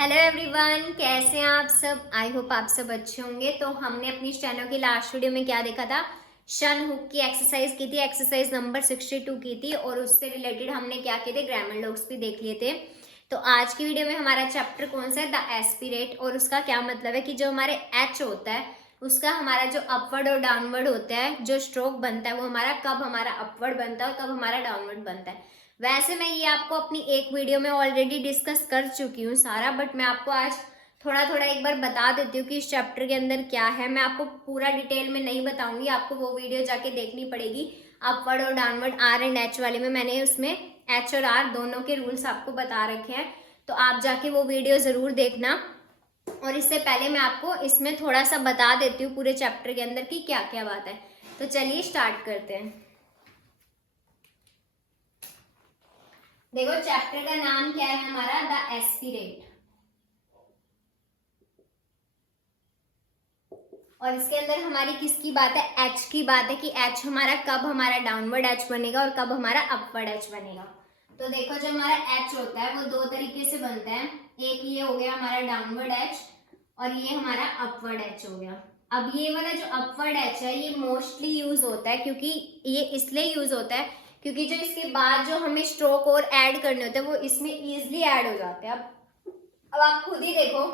Hello everyone, कैसे हैं आप सब। आई होप आप सब अच्छे होंगे। तो हमने अपनी स्टेनो की लास्ट वीडियो में क्या देखा था, शन हुक की एक्सरसाइज की थी, एक्सरसाइज नंबर 62 की थी और उससे रिलेटेड हमने क्या किए थे, ग्रामर लॉग्स भी देख लिए थे। तो आज की वीडियो में हमारा चैप्टर कौन सा है, द एस्पिरेट। और उसका क्या मतलब है कि जो हमारे एच होता है उसका हमारा जो अपवर्ड और डाउनवर्ड होता है, जो स्ट्रोक बनता है वो हमारा कब हमारा अपवर्ड बनता है और कब हमारा डाउनवर्ड बनता है। वैसे मैं ये आपको अपनी एक वीडियो में ऑलरेडी डिस्कस कर चुकी हूँ सारा, बट मैं आपको आज थोड़ा थोड़ा एक बार बता देती हूँ कि इस चैप्टर के अंदर क्या है। मैं आपको पूरा डिटेल में नहीं बताऊंगी, आपको वो वीडियो जाके देखनी पड़ेगी। अपवर्ड और डाउनवर्ड आर एंड एच वाले में मैंने उसमें एच और आर दोनों के रूल्स आपको बता रखे हैं, तो आप जाके वो वीडियो जरूर देखना। और इससे पहले मैं आपको इसमें थोड़ा सा बता देती हूँ पूरे चैप्टर के अंदर की क्या क्या बात है। तो चलिए स्टार्ट करते हैं। देखो चैप्टर का नाम क्या है हमारा, द एस्पिरेट। और इसके अंदर हमारी किसकी बात है, एच की बात है कि एच हमारा कब हमारा डाउनवर्ड एच बनेगा और कब हमारा अपवर्ड एच बनेगा। तो देखो जो हमारा एच होता है वो दो तरीके से बनता है। एक ये हो गया हमारा डाउनवर्ड एच और ये हमारा अपवर्ड एच हो गया। अब ये वाला जो अपवर्ड एच है ये मोस्टली यूज होता है, क्योंकि ये इसलिए यूज होता है क्योंकि जो इसके बाद जो हमें स्ट्रोक और ऐड करने होते हैं वो इसमें इजिली ऐड हो जाते हैं। अब आप खुद ही देखो,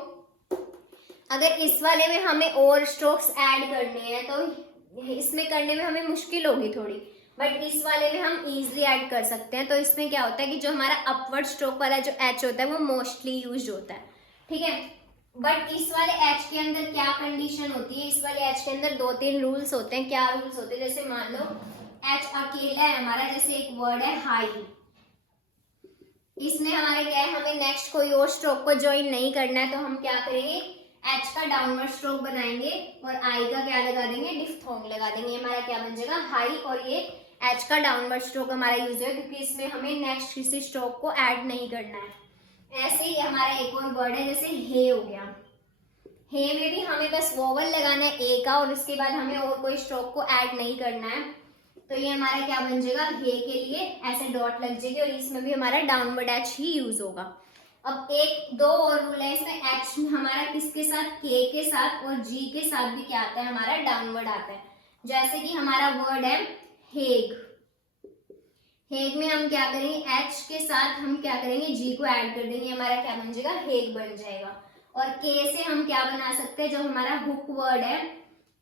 अगर इस वाले में हमें और स्ट्रोक्स ऐड करने हैं तो इसमें करने में हमें मुश्किल होगी थोड़ी, बट इस वाले में हम इजीली ऐड कर सकते हैं। तो इसमें क्या होता है कि जो हमारा अपवर्ड स्ट्रोक वाला जो एच होता है वो मोस्टली यूज होता है, ठीक है। बट इस वाले एच के अंदर क्या कंडीशन होती है, इस वाले एच के अंदर दो तीन रूल्स होते हैं। क्या रूल्स होते हैं, जैसे मान लो एच अकेला है हमारा, जैसे एक वर्ड है हाई, इसमें हमारे क्या है, हमें नेक्स्ट कोई और स्ट्रोक को ज्वाइन नहीं करना है, तो हम क्या करेंगे, एच का डाउनवर्ड स्ट्रोक बनाएंगे और आई का क्या लगा देंगे, डिफ्थोंग लगा देंगे। ये हमारा क्या बन जाएगा, हाई। और ये एच का डाउनवर्ड स्ट्रोक हमारा यूज है क्योंकि इसमें हमें नेक्स्ट किसी स्ट्रोक को ऐड नहीं करना है। ऐसे ही हमारा एक और वर्ड है जैसे हे हो गया, हे में भी हमें बस वोवल लगाना है ए का और उसके बाद हमें और कोई स्ट्रोक को ऐड नहीं करना है। तो ये हमारा क्या बन जाएगा, हे के लिए ऐसे डॉट लग जाएगी और इसमें भी हमारा डाउनवर्ड एच ही यूज होगा। अब एक दो और रूल है इसमें, एच हमारा किसके साथ, के के साथ और जी के साथ भी क्या आता है, हमारा डाउनवर्ड आता है। जैसे कि हमारा वर्ड है हेग, हेग में हम क्या करेंगे, एच के साथ हम क्या करेंगे, जी को ऐड कर देंगे, हमारा क्या बन जाएगा, हेग बन जाएगा। और के से हम क्या बना सकते हैं, जो हमारा हुक वर्ड है,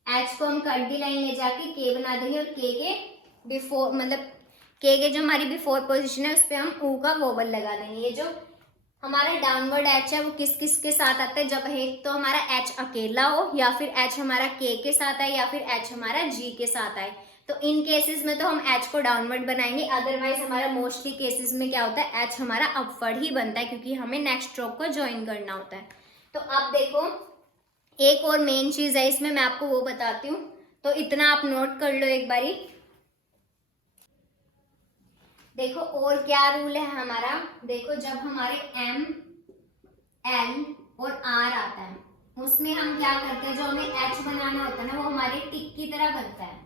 एच को हम कट दी लाइन ले जाके के बना देंगे और के बिफोर मतलब के जो हमारी बिफोर पोजीशन है उस पर हम ऊ का वोवल लगा देंगे। ये जो हमारा डाउनवर्ड एच है वो किस किस के साथ आता है, जब एक तो हमारा एच अकेला हो या फिर एच हमारा के साथ आए या फिर एच हमारा जी के साथ आए। तो इन केसेस में तो हम एच को डाउनवर्ड बनाएंगे, अदरवाइज हमारा मोस्टली केसेस में क्या होता है, एच हमारा अपवर्ड ही बनता है क्योंकि हमें नेक्स्ट स्ट्रोक को ज्वाइन करना होता है। तो अब देखो एक और मेन चीज है इसमें, मैं आपको वो बताती हूँ, तो इतना आप नोट कर लो एक बारी। देखो और क्या रूल है हमारा, देखो जब हमारे एम एल और आर आता है उसमें हम क्या करते हैं, जो हमें एच बनाना होता है ना वो हमारे टिक की तरह बनता है,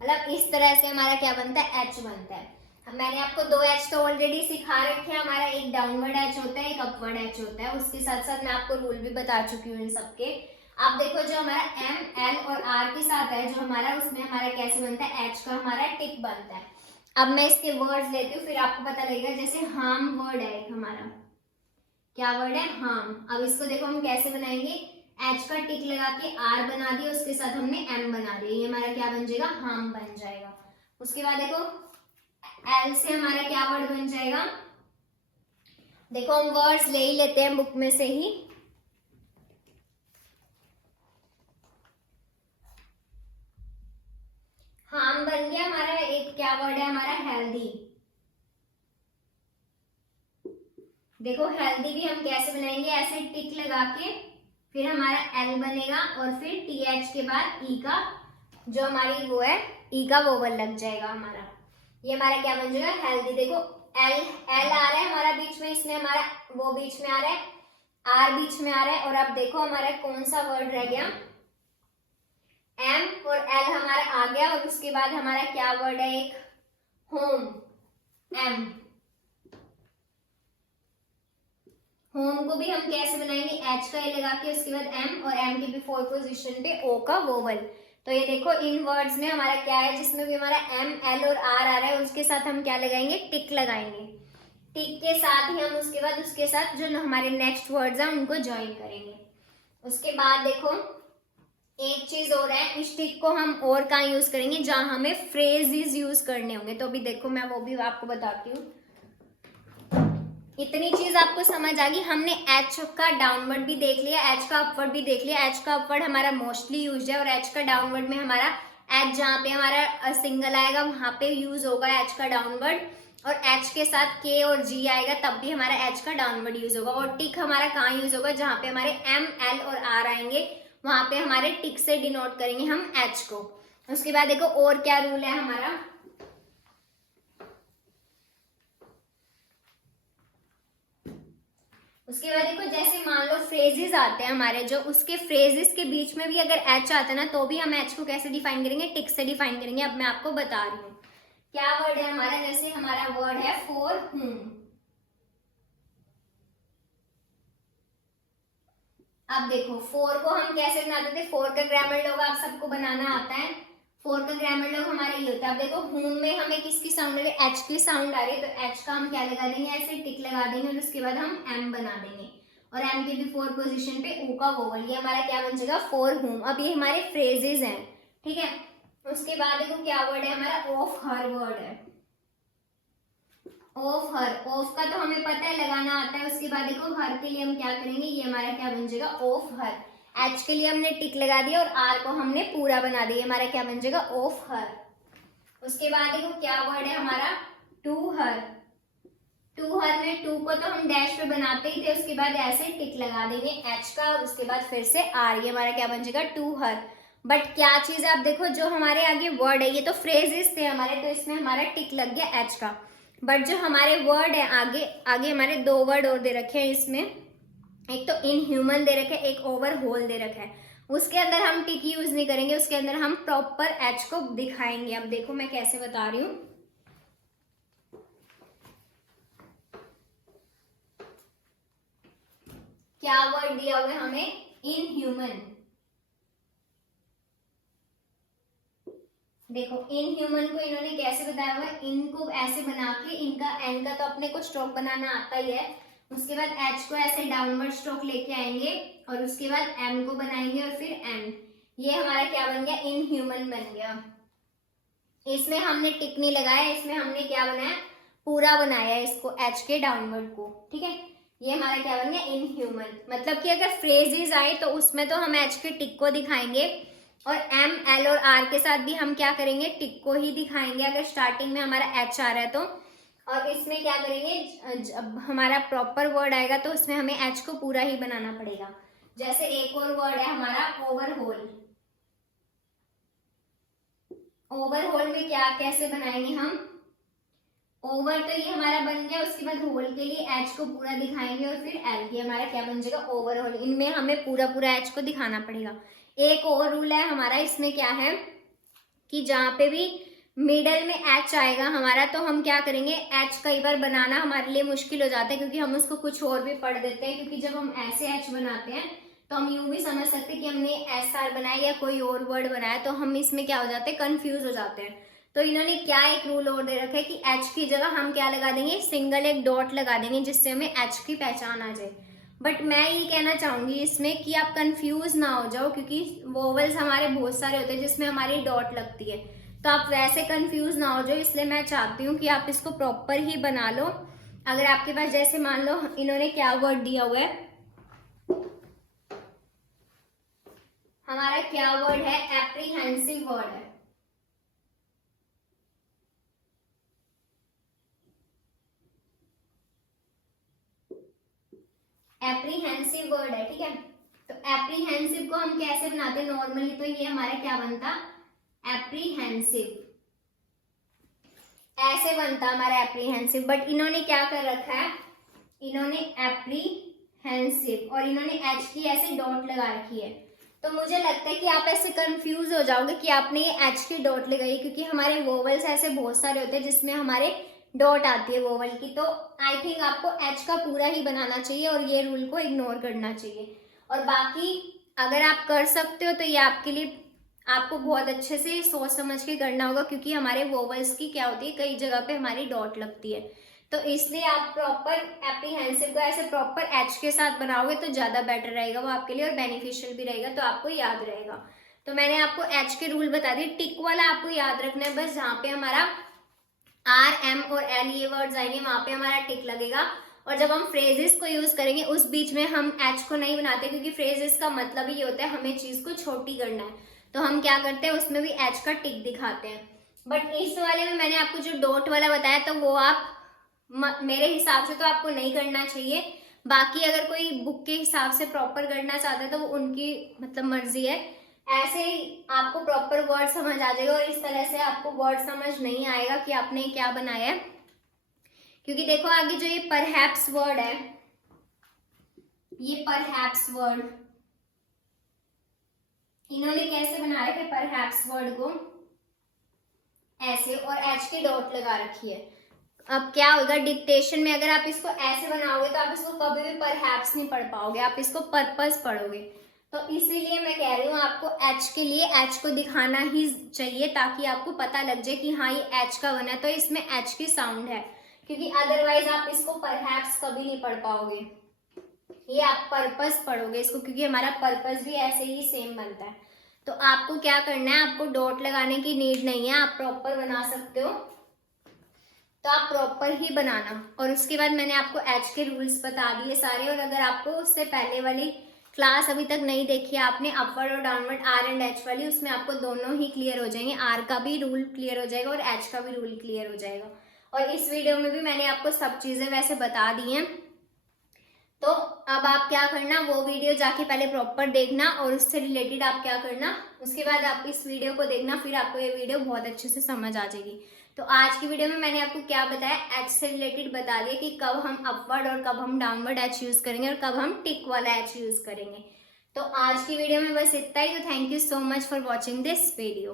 मतलब इस तरह से हमारा क्या बनता है, एच बनता है। अब मैंने आपको दो एच तो ऑलरेडी सिखा रखे हैं, हमारा एक डाउनवर्ड एच होता है एक अपवर्ड एच होता है, उसके साथ साथ मैं आपको रूल भी बता चुकी हूँ इन सबके। आप देखो जो हमारा एम एल और आर के साथ है जो हमारा, उसमें हमारा कैसे बनता है, एच का हमारा टिक बनता है। अब मैं इसके वर्ड्स लेती हूँ फिर आपको पता लगेगा। जैसे हार्म वर्ड है एक हमारा, क्या वर्ड है, हार्म। अब इसको देखो हम कैसे बनाएंगे, एच का टिक लगा के आर बना दिया, उसके साथ हमने एम बना दिया, ये हमारा क्या बन जाएगा, हार्म बन जाएगा। उसके बाद देखो एल से हमारा क्या वर्ड बन जाएगा, देखो हम वर्ड्स ले ही लेते हैं बुक में से ही। हार्म बन गया हमारा, एक क्या वर्ड है हमारा, हेल्दी। देखो हेल्दी भी हम कैसे बनाएंगे, ऐसे टिक लगा के फिर हमारा एल बनेगा और फिर टी एच के बाद ई का जो हमारी वो है, ई का वोवल लग जाएगा हमारा, ये हमारा क्या बन जाएगा, हेल्दी। देखो एल एल आ रहा है हमारा बीच में, इसमें हमारा वो बीच में आ रहा है, आर बीच में आ रहा है। और अब देखो हमारा कौन सा वर्ड रह गया, एम और एल हमारा आ गया और उसके बाद हमारा क्या वर्ड है, एक होम, एम। होम को भी हम कैसे बनाएंगे, एच का ए लगा के उसके बाद एम और एम के बिफोर पोजीशन पे ओ का वोवल। तो ये देखो इन वर्ड्स में हमारा क्या है, जिसमें भी हमारा एम एल और आर आ रहा है उसके साथ हम क्या लगाएंगे, टिक लगाएंगे। टिक के साथ ही हम उसके बाद उसके साथ जो हमारे नेक्स्ट वर्ड्स हैं उनको ज्वाइन करेंगे। उसके बाद देखो एक चीज और है, इस टिक को हम और कहाँ यूज करेंगे, जहां हमें फ्रेजेस यूज करने होंगे। तो अभी देखो मैं वो भी आपको बताती हूँ। इतनी चीज आपको समझ आ गई। हमने एच का डाउनवर्ड भी देख लिया, एच का अपवर्ड भी देख लिया। एच का अपवर्ड हमारा मोस्टली यूज है और एच का डाउनवर्ड में हमारा एच जहाँ पे हमारा सिंगल आएगा वहां पे यूज होगा एच का डाउनवर्ड, और एच के साथ के और जी आएगा तब भी हमारा एच का डाउनवर्ड यूज होगा। और टिक हमारा कहाँ यूज होगा, जहाँ पे हमारे एम एल और आर आएंगे वहां पे हमारे टिक से डिनोट करेंगे हम एच को। उसके बाद देखो और क्या रूल है हमारा, उसके बाद देखो जैसे मान लो फ्रेजेस आते हैं हमारे, जो उसके फ्रेजेस के बीच में भी अगर एच आता है ना तो भी हम एच को कैसे डिफाइन करेंगे, टिक से डिफाइन करेंगे। अब मैं आपको बता रही हूँ क्या वर्ड है हमारा। जैसे हमारा वर्ड है फॉर हुम, अब देखो फोर को हम कैसे बनाते थे, फोर का ग्रामर लोग आप सबको बनाना आता है। फोर का ग्रामर लोग हमारा ये होता है। अब देखो हुम में हमें किसकी साउंड आ रही है, एच की साउंड आ रही है, तो एच का हम क्या लगा देंगे, ऐसे टिक लगा देंगे और उसके बाद हम एम बना देंगे और एम के बिफोर पोजीशन पे ऊ का वोवल। ये हमारा क्या बन जाएगा, फॉर हुम। अब ये हमारे फ्रेजेस हैं, ठीक है। उसके बाद देखो क्या वर्ड है हमारा, ऑफ हर वर्ड है। ऑफ हर, ऑफ का तो हमें पता है लगाना आता है। उसके बाद देखो हर के लिए हम क्या करेंगे, ये हमारा क्या बन जाएगा, ऑफ हर। एच के लिए हमने टिक लगा दिया और आर को हमने पूरा बना दिया, हमारा क्या बन जाएगा, ऑफ हर। उसके बाद देखो क्या वर्ड है हमारा, टू हर। टू हर में टू को तो हम डैश पे बनाते ही थे, उसके बाद ऐसे टिक लगा देंगे एच का, उसके बाद फिर से आर, ये हमारा क्या बन जाएगा, टू हर। बट क्या चीज है, आप देखो जो हमारे आगे वर्ड है, ये तो फ्रेजेस थे हमारे, तो इसमें हमारा टिक लग गया एच का। बट जो हमारे वर्ड है आगे आगे हमारे दो वर्ड और दे रखे हैं इसमें, एक तो इनह्यूमन दे रखे है, एक ओवर होल दे रखा है। उसके अंदर हम टिक यूज नहीं करेंगे, उसके अंदर हम प्रॉपर एच को दिखाएंगे। अब देखो मैं कैसे बता रही हूँ। क्या वर्ड दिया हुआ है हमें, इनह्यूमन। देखो इनह्यूमन को इन्होंने कैसे बताया हुआ है, इनको ऐसे बना के, इनका एन का तो अपने को स्ट्रोक बनाना आता ही है। उसके बाद एच को ऐसे डाउनवर्ड स्ट्रोक लेके आएंगे और उसके बाद एम को बनाएंगे और फिर एन। ये हमारा क्या बन गया, इनह्यूमन बन गया। इसमें हमने टिक नहीं लगाया, इसमें हमने क्या बनाया, पूरा बनाया इसको, एच के डाउनवर्ड को, ठीक है। ये हमारा क्या बन गया, इनह्यूमन। मतलब कि अगर फ्रेजेस आए तो उसमें तो हम एच के टिक को दिखाएंगे और एम एल और आर के साथ भी हम क्या करेंगे, टिक को ही दिखाएंगे अगर स्टार्टिंग में हमारा एच आ रहा है तो। और इसमें क्या करेंगे, जब हमारा प्रॉपर वर्ड आएगा तो उसमें हमें एच को पूरा ही बनाना पड़ेगा। जैसे एक और वर्ड है हमारा ओवरहोल। ओवरहोल में क्या कैसे बनाएंगे हम, ओवर तो ये हमारा बन गया, उसके बाद होल के लिए एच को पूरा दिखाएंगे और फिर एल, ये हमारा क्या बन जाएगा, ओवरहोल। इनमें हमें पूरा पूरा एच को दिखाना पड़ेगा। एक और रूल है हमारा, इसमें क्या है कि जहाँ पे भी मिडल में एच आएगा हमारा तो हम क्या करेंगे, एच कई बार बनाना हमारे लिए मुश्किल हो जाता है क्योंकि हम उसको कुछ और भी पढ़ देते हैं। क्योंकि जब हम ऐसे एच बनाते हैं तो हम यूं भी समझ सकते हैं कि हमने एस आर बनाया या कोई और वर्ड बनाया, तो हम इसमें क्या हो जाते हैं, कंफ्यूज हो जाते हैं। तो इन्होंने क्या एक रूल और दे रखा है कि एच की जगह हम क्या लगा देंगे, सिंगल एक डॉट लगा देंगे जिससे हमें एच की पहचान आ जाए। बट मैं ये कहना चाहूंगी इसमें कि आप कंफ्यूज ना हो जाओ, क्योंकि वोवल्स हमारे बहुत सारे होते हैं जिसमें हमारी डॉट लगती है, तो आप वैसे कंफ्यूज ना हो जाओ। इसलिए मैं चाहती हूँ कि आप इसको प्रॉपर ही बना लो। अगर आपके पास जैसे मान लो इन्होंने क्या वर्ड दिया हुआ है, हमारा क्या वर्ड है, एप्रीहेंसिव वर्ड है। एप्रीहेंसिव वर्ड है, ठीक है। तो एप्रीहेंसिव को हम कैसे बनाते हैं नॉर्मली, तो ये हमारा क्या बनता, एप्रीहेंसिव, ऐसे बनता हमारा एप्रीहेंसिव। बट इन्होंने क्या कर रखा है, इन्होंने एप्रीहेंसिव और इन्होंने एच की ऐसे डॉट लगा रखी है। तो मुझे लगता है कि आप ऐसे कंफ्यूज हो जाओगे कि आपने ये एच की डॉट लगाई, क्योंकि हमारे वोवल्स ऐसे बहुत सारे होते हैं जिसमें हमारे डॉट आती है वोवल की। तो आई थिंक आपको एच का पूरा ही बनाना चाहिए और ये रूल को इग्नोर करना चाहिए। और बाकी अगर आप कर सकते हो तो ये आपके लिए, आपको बहुत अच्छे से सोच समझ के करना होगा, क्योंकि हमारे वोवल्स की क्या होती है, कई जगह पे हमारी डॉट लगती है। तो इसलिए आप प्रॉपर एप्रीहेंसिव को ऐसे प्रॉपर एच के साथ बनाओगे तो ज़्यादा बेटर रहेगा वो आपके लिए, और बेनिफिशियल भी रहेगा, तो आपको याद रहेगा। तो मैंने आपको एच के रूल बता दिए। टिक वाला आपको याद रखना है बस, जहाँ पे हमारा आर, एम और एल ये वर्ड्स आएंगे वहाँ पे हमारा टिक लगेगा। और जब हम फ्रेजेस को यूज करेंगे उस बीच में हम एच को नहीं बनाते, क्योंकि फ्रेजेस का मतलब ही होता है हमें चीज को छोटी करना है। तो हम क्या करते हैं, उसमें भी एच का टिक दिखाते हैं। बट इस वाले में मैंने आपको जो डॉट वाला बताया, तो वो आप मेरे हिसाब से तो आपको नहीं करना चाहिए। बाकी अगर कोई बुक के हिसाब से प्रॉपर करना चाहता है तो वो उनकी मतलब मर्जी है। ऐसे ही आपको प्रॉपर वर्ड समझ आ जाएगा, और इस तरह से आपको वर्ड समझ नहीं आएगा कि आपने क्या बनाया है। क्योंकि देखो आगे जो ये परहैप्स वर्ड है, ये परहैप्स वर्ड इन्होंने कैसे बनाया है, परहैप्स वर्ड को ऐसे और एच की डॉट लगा रखी है। अब क्या होगा डिक्टेशन में, अगर आप इसको ऐसे बनाओगे तो आप इसको कभी भी परहैप्स नहीं पढ़ पाओगे, आप इसको पर्पस पढ़ोगे। तो इसीलिए मैं कह रही हूँ आपको एच के लिए एच को दिखाना ही चाहिए, ताकि आपको पता लग जाए कि हाँ ये एच का बना है, तो इसमें एच की साउंड है। क्योंकि अदरवाइज आप इसको परहैप्स कभी नहीं पढ़ पाओगे, ये आप पर्पस पढ़ोगे इसको, क्योंकि हमारा पर्पस भी ऐसे ही सेम बनता है। तो आपको क्या करना है, आपको डॉट लगाने की नीड नहीं है, आप प्रॉपर बना सकते हो, तो आप प्रॉपर ही बनाना। और उसके बाद मैंने आपको एच के रूल्स बता दिए सारे। और अगर आपको उससे पहले वाली क्लास अभी तक नहीं देखी है आपने, अपवर्ड और डाउनवर्ड आर एंड एच वाली, उसमें आपको दोनों ही क्लियर हो जाएंगे, आर का भी रूल क्लियर हो जाएगा और एच का भी रूल क्लियर हो जाएगा। और इस वीडियो में भी मैंने आपको सब चीजें वैसे बता दी हैं। तो अब आप क्या करना, वो वीडियो जाके पहले प्रॉपर देखना, और उससे रिलेटेड आप क्या करना, उसके बाद आप इस वीडियो को देखना, फिर आपको ये वीडियो बहुत अच्छे से समझ आ जाएगी। तो आज की वीडियो में मैंने आपको क्या बताया, एच से रिलेटेड बता दिया कि कब हम अपवर्ड और कब हम डाउनवर्ड एच यूज करेंगे और कब हम टिक वाला एच यूज करेंगे। तो आज की वीडियो में बस इतना ही। तो thank you so much for watching this video.